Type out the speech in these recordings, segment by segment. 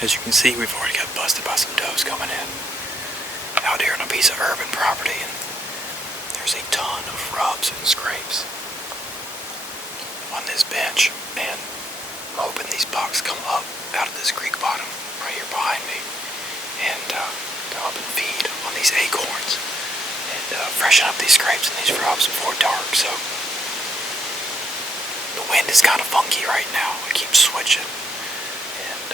as you can see, we've already got busted by some does coming in out here on a piece of urban property, and there's a ton of rubs and scrapes on this bench, and I'm hoping these bucks come up out of this creek bottom right here behind me and come up and feed on these acorns and freshen up these scrapes and these rubs before dark. So the wind is kind of funky right now. It keeps switching, and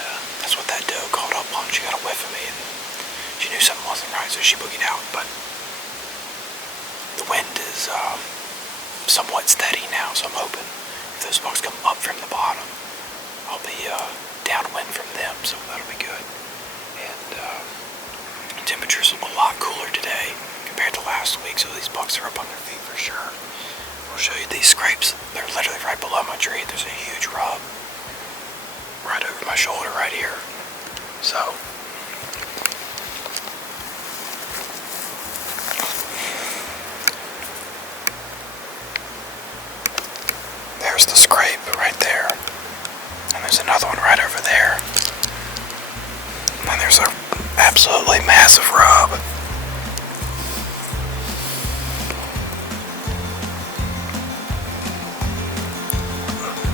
that's what that doe caught up on. She got a whiff of me, and she knew something wasn't right, so she boogied out. But the wind is somewhat steady now, so I'm hoping if those bucks come up from the bottom, I'll be downwind from them, so that'll be good. And temperatures a lot cooler today compared to last week, so these bucks are up on their feet for sure. I'll show you these scrapes. They're literally right below my tree. There's a huge rub right over my shoulder right here. So there's the scrape right there. And there's another one right over there. And there's a absolutely massive rub.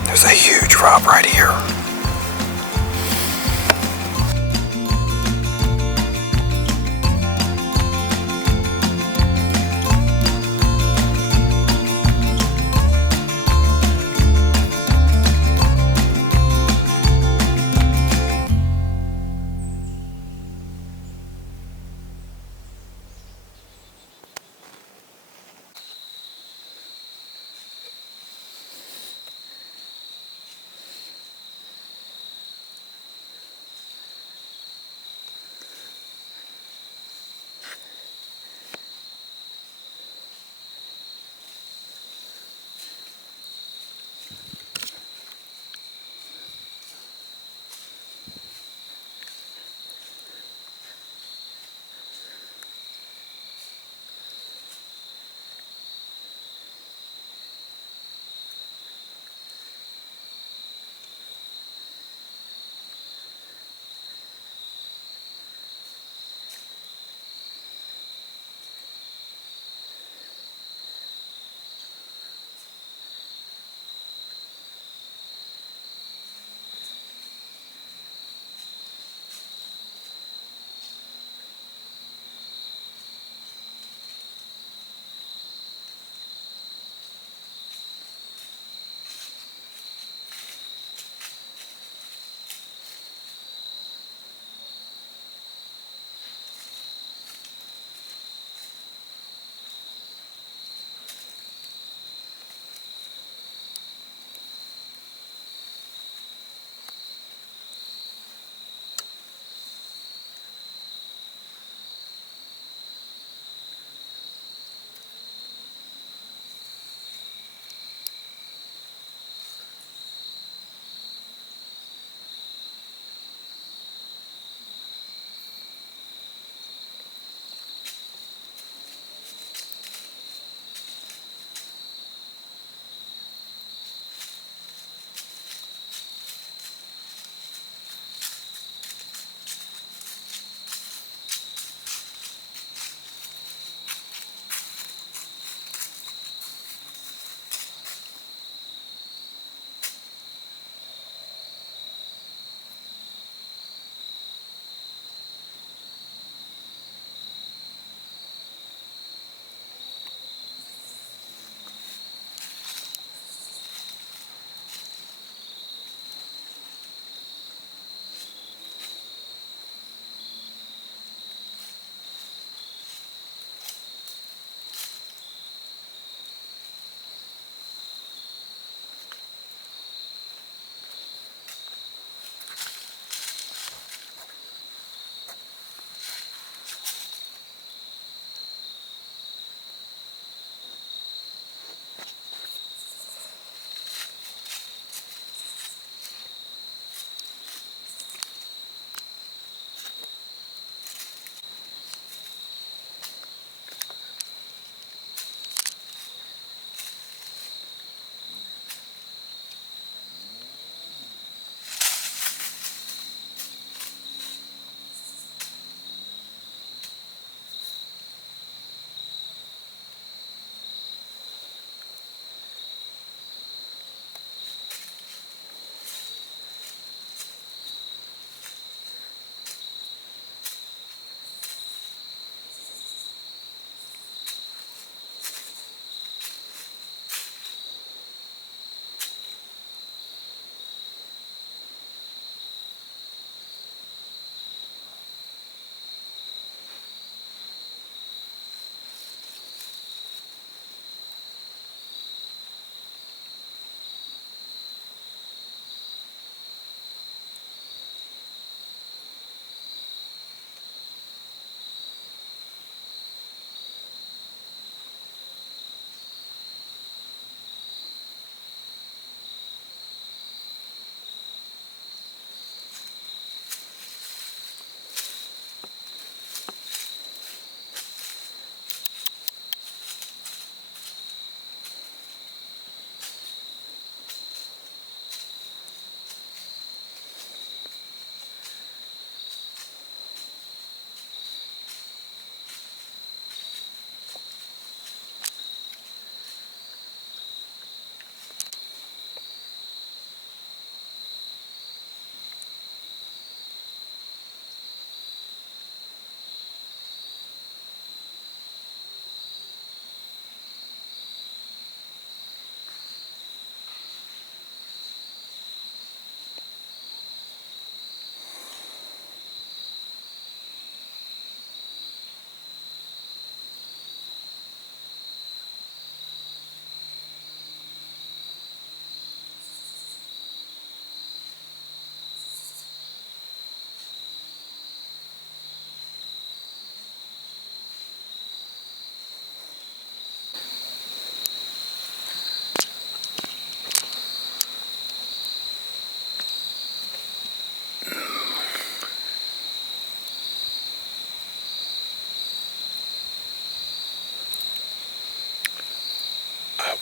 There's a huge rub right here.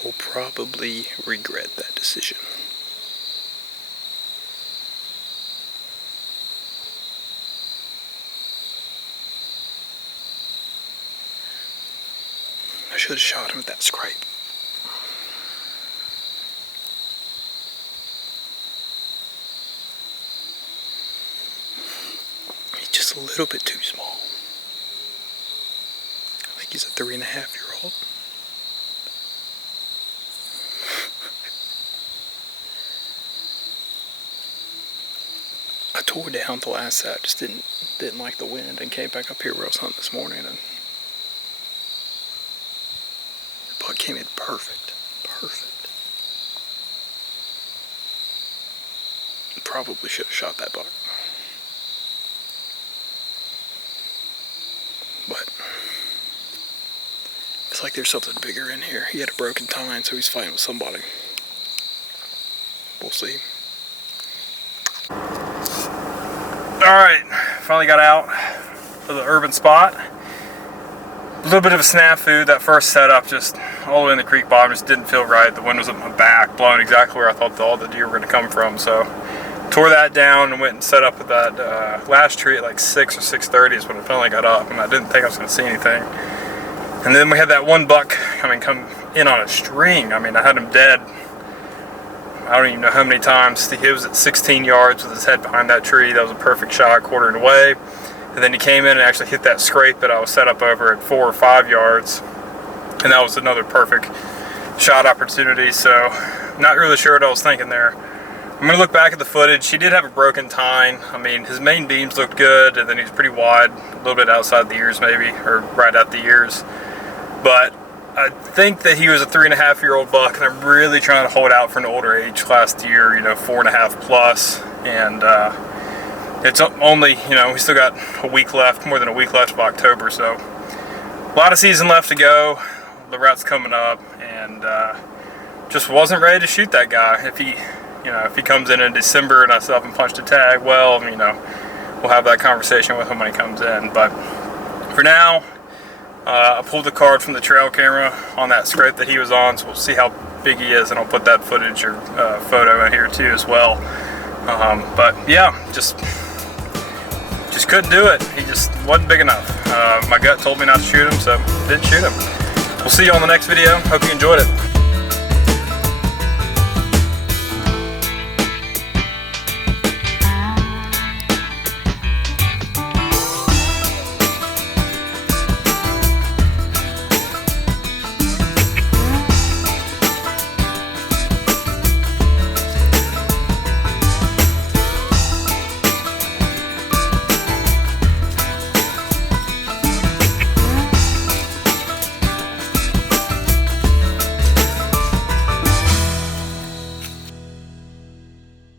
will probably regret that decision. I should have shot him with that scrape. He's just a little bit too small. I think he's a 3.5-year-old. I tore down the last set, just didn't like the wind, and came back up here where I was hunting this morning, and the buck came in perfect. Probably should have shot that buck, but it's like there's something bigger in here. He had a broken tine, so he's fighting with somebody. We'll see. Alright, finally got out of the urban spot. A little bit of a snafu. That first setup, just all the way in the creek bottom, just didn't feel right. The wind was at my back, blowing exactly where I thought all the deer were going to come from. So tore that down and went and set up with that last tree at like 6 or 6:30 is when I finally got up, and I didn't think I was going to see anything. And then we had that one buck come in on a string. I mean, I had him dead. I don't even know how many times. He was at 16 yards with his head behind that tree. That was a perfect shot, quartering away. And then he came in and actually hit that scrape that I was set up over at 4 or 5 yards. And that was another perfect shot opportunity. So, not really sure what I was thinking there. I'm going to look back at the footage. He did have a broken tine. I mean, his main beams looked good, and then he was pretty wide, a little bit outside the ears maybe, or right at the ears. But I think that he was a 3.5-year-old buck, and I'm really trying to hold out for an older age class deer, 4.5 plus. And it's only, we still got a week left, more than a week left of October, so a lot of season left to go. The rut's coming up, and just wasn't ready to shoot that guy. If he comes in December and I still haven't punched a tag, well, we'll have that conversation with him when he comes in. But for now, I pulled the card from the trail camera on that scrape that he was on, so we'll see how big he is, and I'll put that footage or photo in here too as well. But yeah, just couldn't do it. He just wasn't big enough. My gut told me not to shoot him, so didn't shoot him. We'll see you on the next video. Hope you enjoyed it.